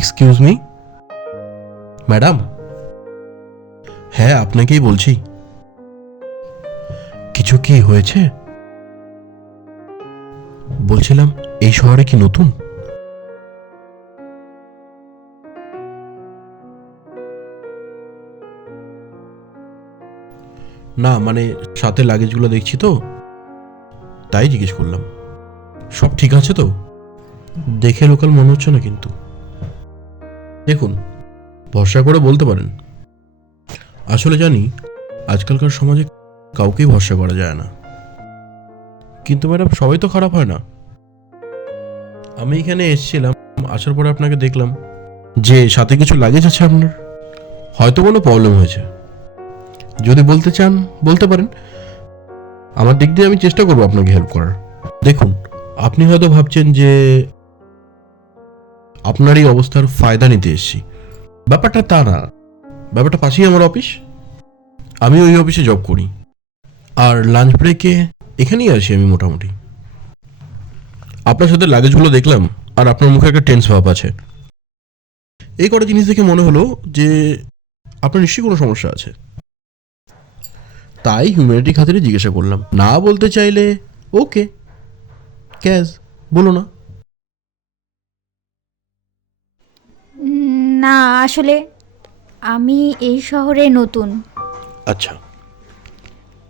Excuse me madam. হ্যাঁ, আপনাকেই বলছি। কিছু কি হয়েছে? বলছিলাম এই শহরে কি নতুন? না মানে সাথে লাগেজগুলো দেখছি তো, তাই জিজ্ঞেস করলাম। সব ঠিক আছে তো? দেখে লোকাল মনে হচ্ছে না কিন্তু। দেখুন, ভরসা করে বলতে পারেন। আসলে জানি আজকালকার সমাজে কাউকেই ভরসা করা যায় না, কিন্তু ম্যাডাম সবাই তো খারাপ হয় না। আমি এখানে এসেছিলাম, আসার পরে আপনাকে দেখলাম যে সাথে কিছু লাগেজ আছে আপনার। হয়তো কোনো প্রবলেম হয়েছে, যদি বলতে চান বলতে পারেন। আমার দিক দিয়ে আমি চেষ্টা করবো আপনাকে হেল্প করার। দেখুন, আপনি হয়তো ভাবছেন যে আপনার এই অবস্থার ফায়দা নিতে এসেছি। ব্যাপারটা তা না। ব্যাপারটা পাশেই আমার অফিস, আমি ওই অফিসে জব করি। আর লাঞ্চ ব্রেকে এখানেই আসি আমি মোটামুটি। আপনার সাথে লাগেজগুলো দেখলাম, আর আপনার মুখে একটা টেন্স ভাব আছে। এই কটা জিনিস দেখে মনে হলো যে আপনার নিশ্চয়ই কোনো সমস্যা আছে। তাই হিউম্যানিটি খাতিরে জিজ্ঞাসা করলাম। না বলতে চাইলে ওকে, ক্যাজ বলো না। না, আসলে আমি এই শহরে নতুন। আচ্ছা,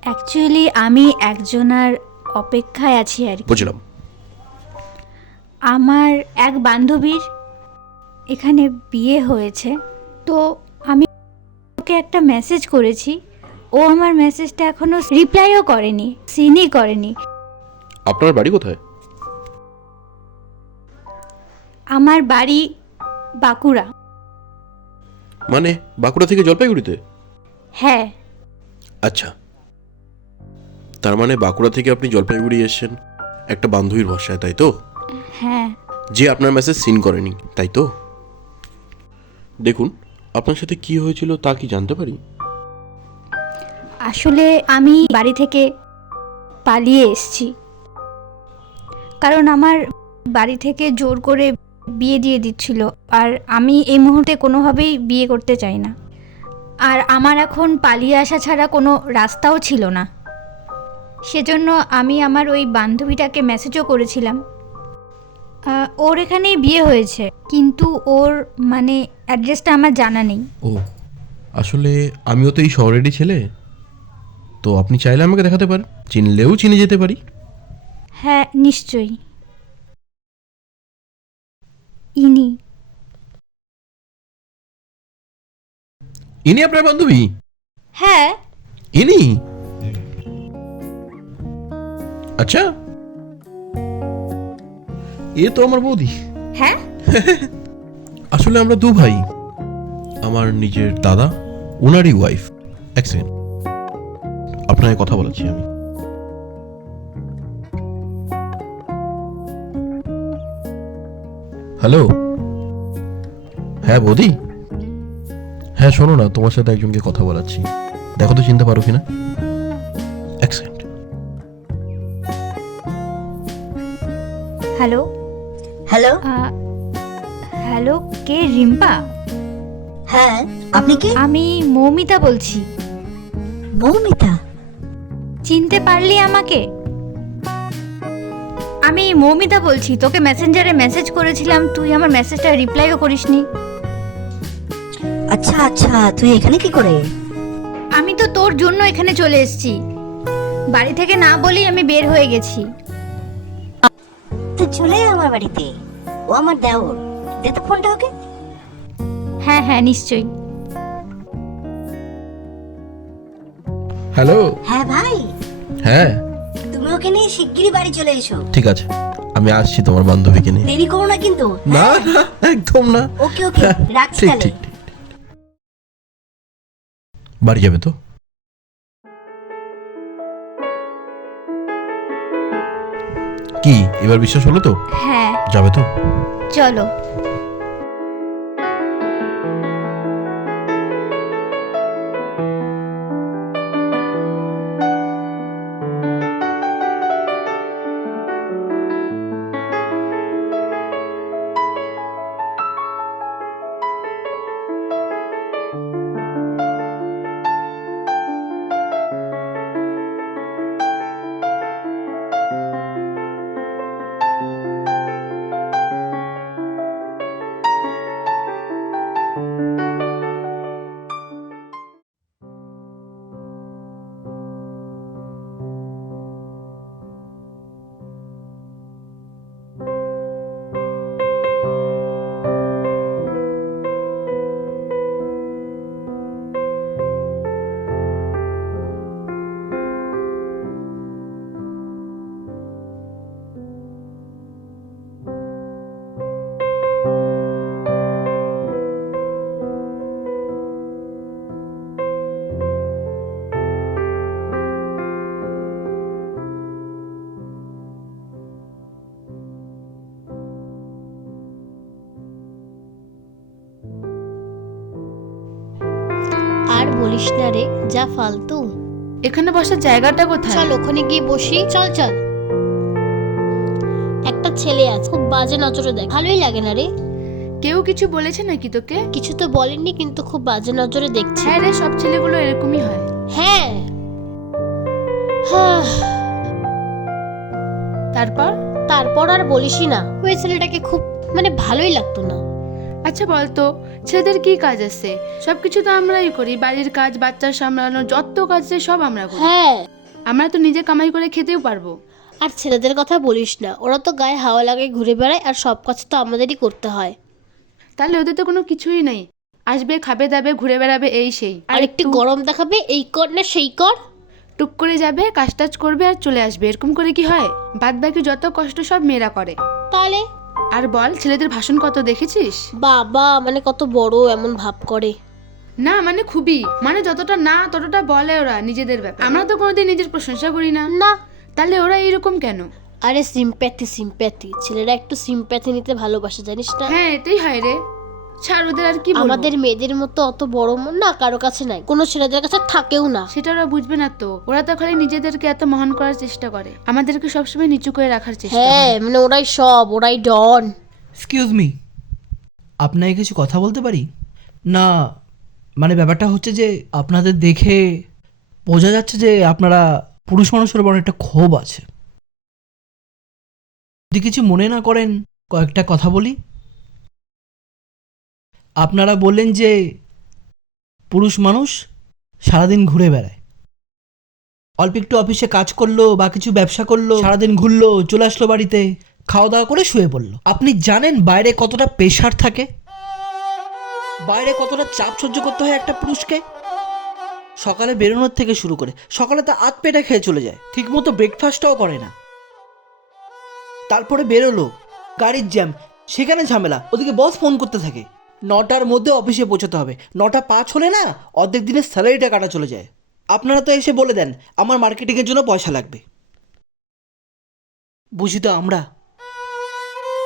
অ্যাকচুয়ালি আমি একজনের অপেক্ষায় আছি আর কি। বুঝলাম। আমার এক বান্ধবীর এখানে বিয়ে হয়েছে, তো আমি ওকে একটা মেসেজ করেছি। ও আমার মেসেজটা এখনো রিপ্লাইও করেনি, সিনই করেনি। আপনার বাড়ি কোথায়? আমার বাড়ি বাঁকুড়া। মানে বাঁকুড়া থেকে জলপাইগুড়িতে? হ্যাঁ। আচ্ছা, তার মানে বাঁকুড়া থেকে আপনি জলপাইগুড়ি এসেছেন একটা বান্ধবীর ভরসায়, তাই তো? হ্যাঁ। যে আপনার মেসেজ সিন করেনি, তাই তো? দেখুন, আপনার সাথে কি হয়েছিল তা কি জানতে পারি? আসলে আমি বাড়ি থেকে পালিয়ে এসেছি, কারণ আমার বাড়ি থেকে জোর করে বিয়ে দিয়ে দিচ্ছিল, আর আমি এই মুহূর্তে কোনোভাবেই বিয়ে করতে চাই না। আর আমার এখন পালিয়ে আসা ছাড়া কোনো রাস্তাও ছিল না। সেজন্য আমি আমার ওই বান্ধবীটাকে মেসেজও করেছিলাম। ওর এখানেই বিয়ে হয়েছে, কিন্তু ওর মানে অ্যাড্রেসটা আমার জানা নেই। ও, আসলে আমিও তো এই শহরেরই ছেলে, তো আপনি চাইলে আমাকে দেখাতে পারেন, চিনলেও চিনে যেতে পারি। হ্যাঁ, নিশ্চয়ই। ইনি। ইনি আপনার বান্ধবী? হ্যাঁ। ইনি? আচ্ছা, এ তো আমার বৌদি। হ্যাঁ। আসলে আমরা দু ভাই, আমার নিজের দাদা, ওনারই ওয়াইফ। এক সেকেন্ড, আপনাকে কথা বলাচ্ছি আমি। হ্যালো। হ্যাঁ বৌদি। হ্যাঁ শোনো না, তোমার সাথে একজনকে কথা বলাচ্ছি, দেখো তো চিনতে পারো কিনা। এক সেকেন্ড। হ্যালো। হ্যালো। হ্যালো, কে? রিম্পা? হ্যাঁ, আপনি কে? আমি মৌমিতা বলছি। মৌমিতা? চিনতে পারলি আমাকে? আমি মৌমিতা বলছি, তোকে মেসেঞ্জারে মেসেজ করেছিলাম, তুই আমার মেসেজটা রিপ্লাইও করিসনি। আচ্ছা আচ্ছা, তুই এখানে কি করে? আমি তো তোর জন্য এখানে চলে এসেছি, বাড়ি থেকে না বলেই আমি বের হয়ে গেছি। তুই চলে আয় আমার বাড়িতে, ও আমার দেওর। দে তো ফোনটা ওকে। হ্যাঁ হ্যাঁ, নিশ্চয়ই। হ্যালো। হ্যাঁ ভাই, হ্যাঁ তুমি ওকে নিয়ে শিগগিরই বাড়ি চলে এসো। ঠিক আছে, আমি আসছি তোমার বান্ধবীকে নিয়ে। দেরি করো না কিন্তু। না না, একদম না। ওকে ওকে, রাখছি ঠিক তাহলে। ঠিক ঠিক। বাড়ি যাবে তো? কি এবার বিশ্বাস হলো তো? হ্যাঁ, যাবে তো? চলো। বলিস না রে, যা ফালতু। এখানে বসার জায়গাটা কোথায়? চল ওখানে গিয়ে বসি, চল চল। একটা ছেলে আছে, খুব বাজে নজরে দেখ, ভালোই লাগে না রে। কেউ কিছু বলেছে নাকি তোকে? কিছু তো বলেননি, কিন্তু খুব বাজে নজরে দেখছি। হ্যাঁ রে, সব ছেলেগুলো এরকমই হয়। হ্যাঁ হ্যাঁ। তারপর? তারপর আর বলিসই না, ওই ছেলেটাকে খুব ভালোই লাগতো না। আচ্ছা বলতো, ছেলেদের কি কাজ আছে? সবকিছু তো আমরাই করি, বাড়ির কাজ, বাচ্চা সামলানো, যত কাজ আছে সব আমরা করি। হ্যাঁ, আমরা তো নিজে কামাই করে খেতেও পারবো। আর ছেলেদের কথা বলিস না, ওরা তো গায়ে হাওয়া লাগে ঘুরে বেড়ায়, আর সব কাজ তো আমাদেরই করতে হয়। তাহলে ওদের তো কোনো কিছুই নেই, আসবে, খাবে দাবে, ঘুরে বেড়াবে, এই সেই। আর একটু গরম দেখাবে, এই কর না সেই কর, টুক করে যাবে, কাজ টাজ করবে আর চলে আসবে। এরকম করে কি হয়? বাদ বাকি যত কষ্ট সব মেয়েরা করে। তাহলে আর বল, ছেলেদের ভাষণ কত দেখেছিস? বাবা কত বড় এমন ভাব করে। না খুবই, যতটা না ততটা বলে ওরা নিজেদের ব্যাপারে। আমরা তো কোনোদিন নিজের প্রশংসা করি না। না, তাহলে ওরা এইরকম কেন? আরে সিম্প্যাথি, ছেলেরা একটু সিম্প্যাথি নিতে ভালোবাসে, জানিস না? হ্যাঁ, এটাই হয় রে। ছাড় ওদের, আর কি বলবো। আমাদের মেয়েদের মতো অত বড় মন না কারো কাছে নাই, কোনো ছেলেদের কাছে থাকেও না। সেটা ওরা বুঝবে না তো। ওরা তো খালি নিজেদেরকে এত মহান করার চেষ্টা করে, আমাদেরকে সবসময় নিচু করে রাখার চেষ্টা হ্যাঁ, করে। ওরাই ডন। এক্সকিউজ মি, আপনাকে কিছু কথা বলতে পারি? না ব্যাপারটা হচ্ছে যে আপনাদের দেখে বোঝা যাচ্ছে যে আপনারা পুরুষ মানুষের বড় একটা ক্ষোভ আছে। যদি কিছু মনে না করেন কয়েকটা কথা বলি। আপনারা বললেন যে পুরুষ মানুষ সারাদিন ঘুরে বেড়ায়, অল্প একটু অফিসে কাজ করলো বা কিছু ব্যবসা করলো, সারাদিন ঘুরলো, চলে আসলো বাড়িতে, খাওয়া দাওয়া করে শুয়ে পড়লো। আপনি জানেন বাইরে কতটা প্রেশার থাকে, বাইরে কতটা চাপ সহ্য করতে হয় একটা পুরুষকে? সকালে বেরোনোর থেকে শুরু করে সকালে তো আধ পেটা খেয়ে চলে যায়, ঠিকমতো ব্রেকফাস্টটাও করে না। তারপরে বেরোলো, গাড়ির জ্যাম, সেখানে ঝামেলা, ওদিকে বস ফোন করতে থাকে, 9টার মধ্যে অফিসে পৌঁছাতে হবে। 9:05 হলে না অর্ধেক দিনের স্যালারিটা কাটা চলে যায়। আপনারা তো এসে বলে দেন আমার মার্কেটিংয়ের জন্য পয়সা লাগবে, বুঝি তো আমরা।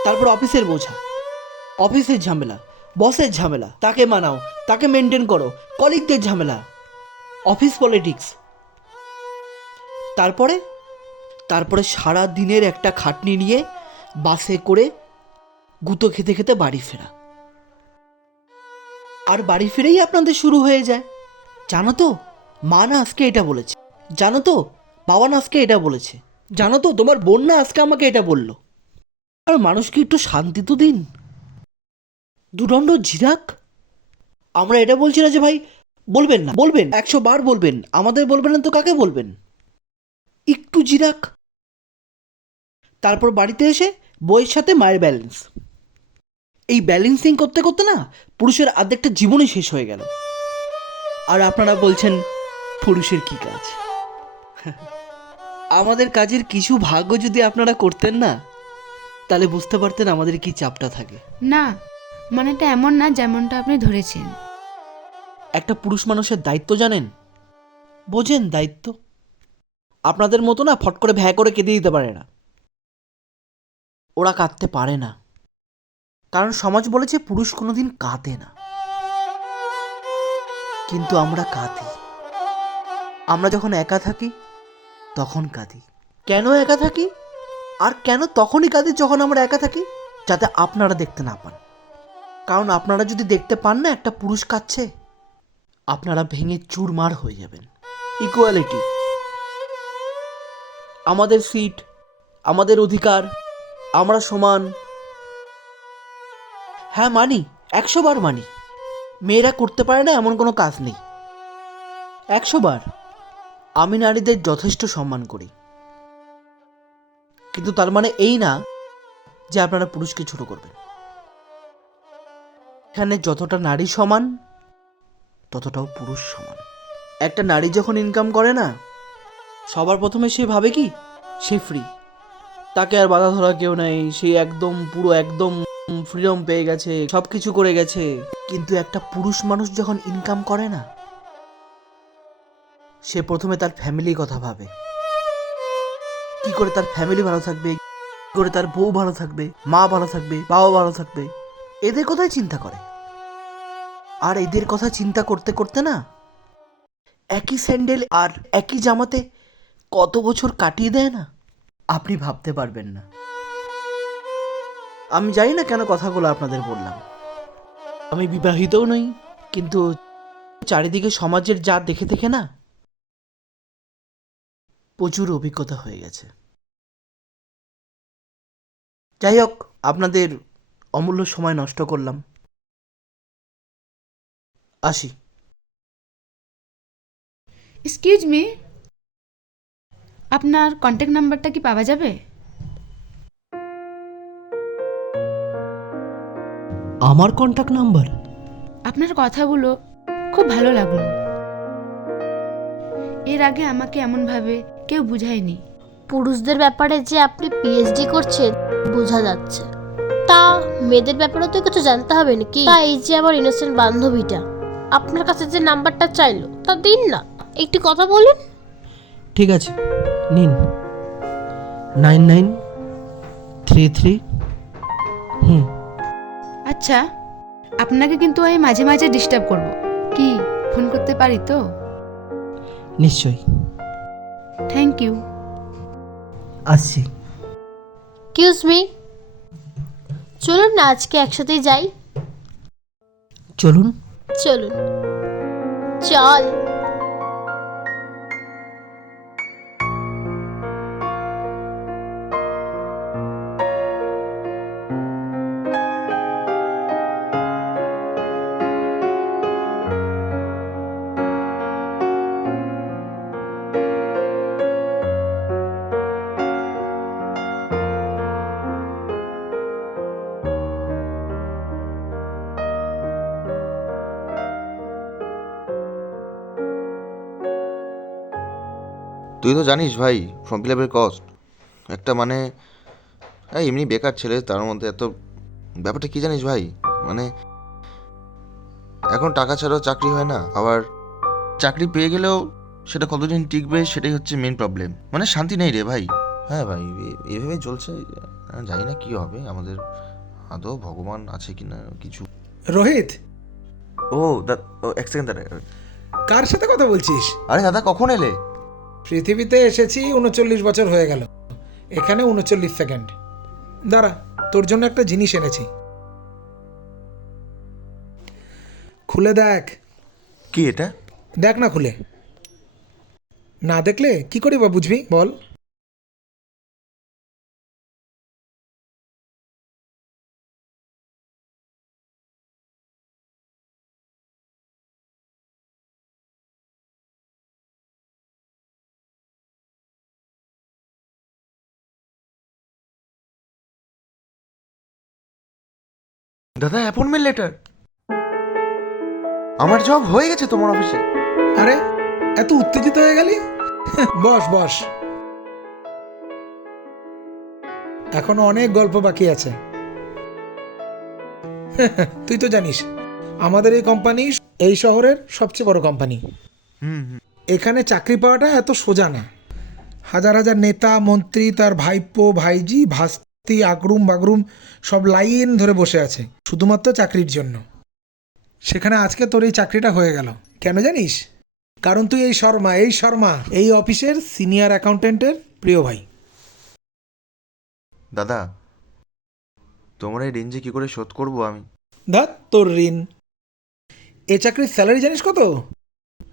তারপর অফিসের বোঝা, অফিসের ঝামেলা, বসের ঝামেলা, তাকে মানাও, তাকে মেনটেন করো, কলিগদের ঝামেলা, অফিস পলিটিক্স। তারপরে সারা দিনের একটা খাটনি নিয়ে বাসে করে গুঁতো খেতে খেতে বাড়ি ফেরা। আর বাড়ি ফিরেই আপনাদের শুরু হয়ে যায়, জানো তো মা না আজকে এটা বলেছে, জানো তো বাবা না আজকে এটা বলেছে, জানো তো তোমার বোন না আজকে আমাকে এটা বলল। আর মানুষকে একটু শান্তি তো দিন, দুদণ্ড জিরাক। আমরা এটা বলছি না যে ভাই বলবেন না, বলবেন 100 বার বলবেন, আমাদের বলবেন না তো কাকে বলবেন? একটু জিরাক। তারপর বাড়িতে এসে বইয়ের সাথে মায়ের ব্যালেন্স, এই ব্যালেন্সিং করতে করতে না পুরুষের অর্ধেকটা জীবনই শেষ হয়ে গেল। আর আপনারা বলছেন পুরুষের কি কাজ? আমাদের কাজের কিছু ভাগ্য যদি আপনারা করতেন না, তাহলে বুঝতে পারতেন আমাদের কি চাপটা থাকে। না, এটা এমন না যেমনটা আপনি ধরেছেন। একটা পুরুষ মানুষের দায়িত্ব জানেন, বোঝেন দায়িত্ব? আপনাদের মতো না ফট করে ভ্যা করে কেঁদে দিতে পারে না, ওরা কাঁদতে পারে না, কারণ সমাজ বলেছে পুরুষ কোনোদিন কাঁদে না। কিন্তু আমরা কাঁদি, আমরা যখন একা থাকি তখন কাঁদি। কেন একা থাকি? আর কেন তখনই কাঁদি যখন আমরা একা থাকি? যাতে আপনারা দেখতে না পান। কারণ আপনারা যদি দেখতে পান না একটা পুরুষ কাঁদছে, আপনারা ভেঙে চুরমার হয়ে যাবেন। ইকুয়ালিটি, আমাদের সিট, আমাদের অধিকার, আমরা সমান। হ্যাঁ মানি, 100 বার মানি। মেয়েরা করতে পারে না এমন কোনো কাজ নেই, 100 বার। আমি নারীদের যথেষ্ট সম্মান করি, কিন্তু তার মানে এই না যে আপনারা পুরুষকে ছোট করবেন। এখানে যতটা নারী সমান ততটাও পুরুষ সমান। একটা নারী যখন ইনকাম করে না, সবার প্রথমে সে ভাবে কি সে ফ্রি, তাকে আর বাধা ধরা কেউ নাই, সে পুরো একদম ফ্রিডম পেয়ে গেছে, সব কিছু করে গেছে। কিন্তু একটা পুরুষ মানুষ যখন ইনকাম করে না, সে প্রথমে তার ফ্যামিলির কথা ভাবে, কি করে তার ফ্যামিলি ভালো থাকবে, কি করে তার বউ ভালো থাকবে, মা ভালো থাকবে, বাবা ভালো থাকবে, এদের কথাই চিন্তা করে। আর এদের কথা চিন্তা করতে করতে না একই স্যান্ডেল আর একই জামাতে কত বছর কাটিয়ে দেয় না, আপনি ভাবতে পারবেন না। আমি জানি না কেন কথাগুলো আপনাদের বললাম। আমি বিবাহিতও নই, কিন্তু চারিদিকে সমাজের যা দেখে দেখে না প্রচুর অভিজ্ঞতা হয়ে গেছে। যাই হোক, আপনাদের অমূল্য সময় নষ্ট করলাম, আসি। এক্সকিউজ মি, আপনার কন্ট্যাক্ট নাম্বারটা কি পাওয়া যাবে? আমার কন্ট্যাক্ট নাম্বার? আপনার কথাগুলো খুব ভালো লাগলো। এর আগে আমাকে এমনভাবে কেউ বুঝায়নি। পুরুষদের ব্যাপারে যে আপনি পিএইচডি করছেন বোঝা যাচ্ছে। তা মেয়েদের ব্যাপারেও তো কিছু জানতে হবে নাকি? তা এই যে আমার ইনোসেন্ট বান্ধবীটা আপনার কাছে যে নাম্বারটা চাইলো তা দিন না, একটু কথা বলুন। ঠিক আছে, নিন। 9933। আচ্ছা, আপনাকে কিন্তু আমি মাঝে মাঝে ডিস্টার্ব করব, কি ফোন করতে পারি তো? নিশ্চয়ই। Thank you. আসছি। এক্সকিউজ মি, চলুন না আজকে একসাথেই যাই। চলুন। চলুন, চল। তুই তো জানিস ভাই, ফর্ম ফিল আপের কস্ট একটা মানে এমনি বেকার ছেলে, তার মধ্যে এত ব্যাপারটা কি জানিস ভাই, মানে এখন টাকা ছাড়াও চাকরি হয় না, আবার চাকরি পেয়ে গেলেও সেটা কতদিন টিকবে সেটাই হচ্ছে মেন প্রবলেম, মানে শান্তি নেই রে ভাই। হ্যাঁ ভাই, এইভাবেই চলছে, জানি না কি হবে আমাদের, আদৌ ভগবান আছে কিনা কিছু। রোহিত, ও এক সেকেন্ড দাঁড়া। কার সাথে কথা বলছিস? আরে দাদা, কখন এলে? পৃথিবীতে এসেছি 39 বছর হয়ে গেল, এখানে 39 সেকেন্ড। দাঁড়া, তোর জন্য একটা জিনিস এনেছি, খুলে দেখ। কি এটা? দেখ না খুলে, না দেখলে কি করে বা বুঝবি বল? দাদা, অ্যাপয়েন্টমেন্ট লেটার, আমার জব হয়ে গেছে তোমার অফিসে। আরে এত উত্তেজিত হয়ে গেলি? বস বস, এখনো অনেক গল্প বাকি আছে। তুই তো জানিস আমাদের এই কোম্পানি এই শহরের সবচেয়ে বড় কোম্পানি। এখানে চাকরি পাওয়াটা এত সোজা না। হাজার হাজার নেতা মন্ত্রী, তার ভাইপো ভাইজি ভাস্তি আগরুম বাগরুম সব লাইন ধরে বসে আছে শুধুমাত্র চাকরির জন্য। সেখানে আজকে তোর এই চাকরিটা হয়ে গেল, কেন জানিস? কারণ তুই এই শর্মা এই অফিসের সিনিয়র অ্যাকাউন্টেন্টের প্রিয় ভাই। দাদা, তোমার এই ঋণ যে কি করে শোধ করবো আমি? ধর তোর ঋণ। এই চাকরির স্যালারি জানিস কত?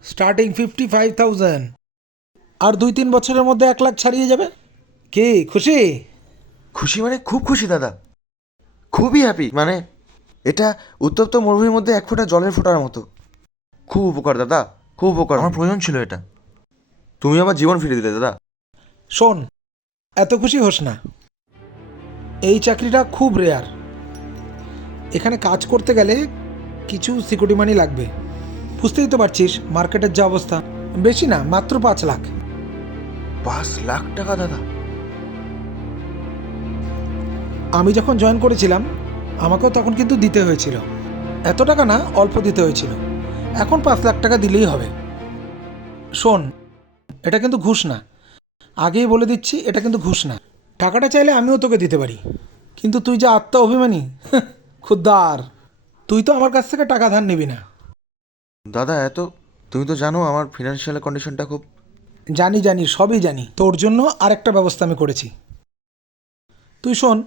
স্টার্টিং 55,000, আর 2-3 বছরের মধ্যে 1 লাখ ছাড়িয়ে যাবে। কি খুশি? খুশি মানে খুব খুশি দাদা, খুবই হ্যাপি, মানে এটা উত্তপ্ত মরুভূমির মধ্যে এক ফোঁটা জলের ফোঁটার মতো। খুব উপকার দাদা, খুব উপকার, আমার প্রয়োজন ছিল এটা, তুমি আমার জীবন ফিরে দিলে দাদা। শোন, এত খুশি হোস না, এই চাকরিটা খুব রেয়ার। এখানে কাজ করতে গেলে কিছু সিকিউরিটি মানি লাগবে, বুঝতেই তো পারছিস মার্কেটের যা অবস্থা। বেশি না, মাত্র 5 লাখ। 5 লাখ টাকা দাদা? আমি যখন জয়েন করেছিলাম আমাকেও তখন কিন্তু দিতে হয়েছিল, এত টাকা না, অল্প দিতে হয়েছিল। এখন 5 লাখ টাকা দিলেই হবে। শোন, এটা কিন্তু ঘুষ না, আগেই বলে দিচ্ছি, এটা কিন্তু ঘুষ না। টাকাটা চাইলে আমিও তোকে দিতে পারি, কিন্তু তুই যে আত্মা অভিমানী খুদ্দার, তুই তো আমার কাছ থেকে টাকা ধার নিবি না। দাদা, এত তুমি তো জানো আমার ফিনান্সিয়াল কন্ডিশনটা খুব। জানি জানি, সবই জানি। তোর জন্য আরেকটা ব্যবস্থা আমি করেছি। তুই শোন,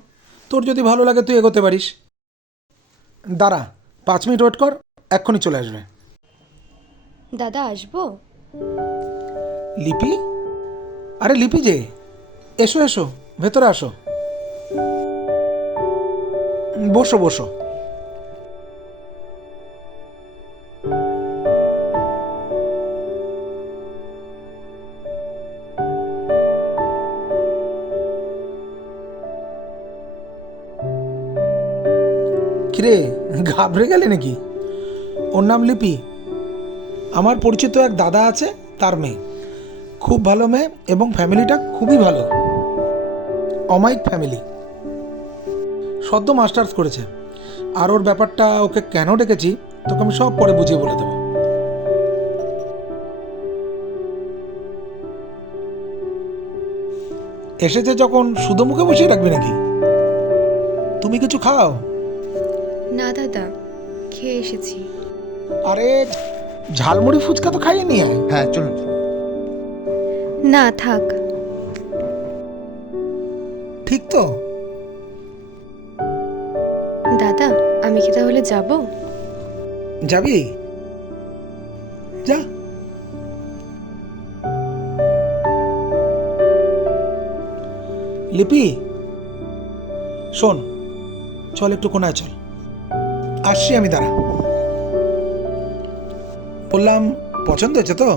তোর যদি ভালো লাগে তুই এগোতে পারিস। দাঁড়া, 5 মিনিট ওয়েট কর, এক্ষুনি চলে আসবে। দাদা আসবো? লিপি, আরে লিপি যে, এসো এসো, ভেতরে আসো, বসো বসো। কিরে, ঘাবড়ে গেলে নাকি? ওর নাম লিপি, আমার পরিচিত এক দাদা আছে, তার মেয়ে। খুব ভালো মেয়ে এবং ফ্যামিলিটা খুবই ভালো, অমায়িক ফ্যামিলি। সদ্য মাস্টার্স করেছে। আর ওর ব্যাপারটা, ওকে কেন ডেকেছি তোকে আমি সব পরে বুঝিয়ে বলে দেবো। এসেছে যখন শুধু মুখে বসিয়ে রাখবি নাকি? তুমি কিছু খাও। না দাদা, খেয়ে এসেছি। আরে ঝালমুড়ি ফুচকা তো খাইয়ে নিয়ে আয়। হ্যাঁ চলুন। না থাক। ঠিক তো? দাদা, আমি কি তাহলে যাব? যাবি? যা। লিপি শোন, চল একটু কোনায় চল। আসছি আমি, দাঁড়া। বললাম পছন্দ হয়েছে তো?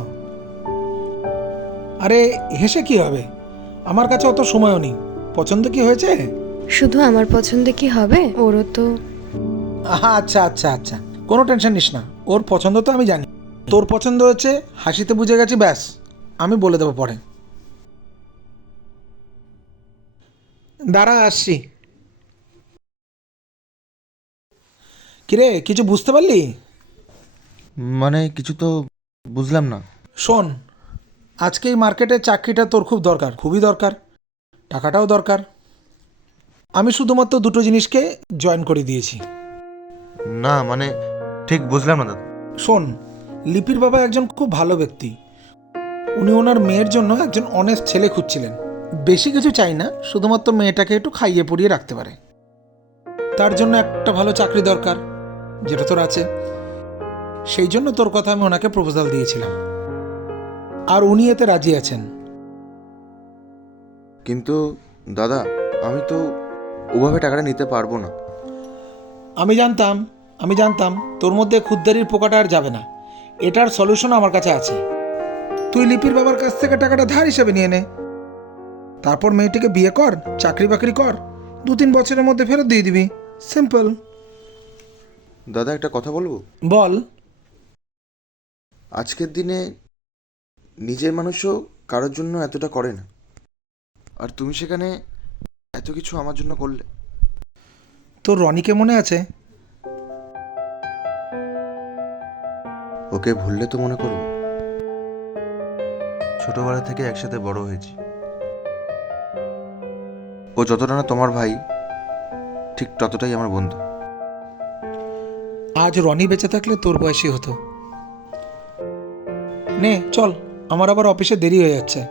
আরে হেসে কি হবে, আমার কাছে অত সময়ও নেই। পছন্দ কি হয়েছে? শুধু আমার পছন্দে কি হবে? ওরও তো। আচ্ছা আচ্ছা আচ্ছা, কোনো টেনশন নিস না, ওর পছন্দ তো আমি জানি। তোর পছন্দ হচ্ছে হাসিতে বুঝে গেছি, ব্যাস। আমি বলে দেবো পরে। দাঁড়া, আসছি। কিরে, কিছু বুঝতে পারলি? মানে কিছু তো বুঝলাম না। শোন, আজকে এই মার্কেটে চাকরিটা তোর খুব দরকার, খুবই দরকার, টাকাটাও দরকার। আমি শুধুমাত্র দুটো জিনিসকে জয়েন করে দিয়েছি। না মানে ঠিক বুঝলাম না দাদা। শোন, লিপির বাবা একজন খুব ভালো ব্যক্তি। উনি ওনার মেয়ের জন্য একজন অনেস্ট ছেলে খুঁজছিলেন। বেশি কিছু চাই না, শুধুমাত্র মেয়েটাকে একটু খাইয়ে পরিয়ে রাখতে পারে। তার জন্য একটা ভালো চাকরি দরকার, যেটা তোর আছে। সেই জন্য তোর কথা আমি ওনাকে প্রপোজাল দিয়েছিলাম, আর উনি এতে রাজি আছেন। কিন্তু দাদা, আমি তো ওভাবে টাকাটা নিতে পারবো না। আমি জানতাম তোর মধ্যে খুদ্দারির পোকাটা আর যাবে না। এটার সলিউশন আমার কাছে আছে। তুই লিপির বাবার কাছ থেকে টাকাটা ধার হিসেবে নিয়ে নে, তারপর মেয়েটিকে বিয়ে কর, চাকরি বাকরি কর, 2-3 বছরের মধ্যে ফেরত দিয়ে দিবি। সিম্পল। দাদা একটা কথা বলবো? বল। আজকের দিনে নিজের মানুষও কারোর জন্য এতটা করে না, আর তুমি সেখানে এত কিছু আমার জন্য করলে। তোর রনিকে মনে আছে? ওকে ভুললে তো মনে করো, ছোটবেলা থেকে একসাথে বড় হয়েছি। ও যতটা না তোমার ভাই, ঠিক ততটাই আমার বন্ধু। আজ রনি বেঁচে থাকলে তোর বয়সী হতো। নে চল, আমার আবার অফিসে দেরি হয়ে যাচ্ছে।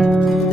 ভাই।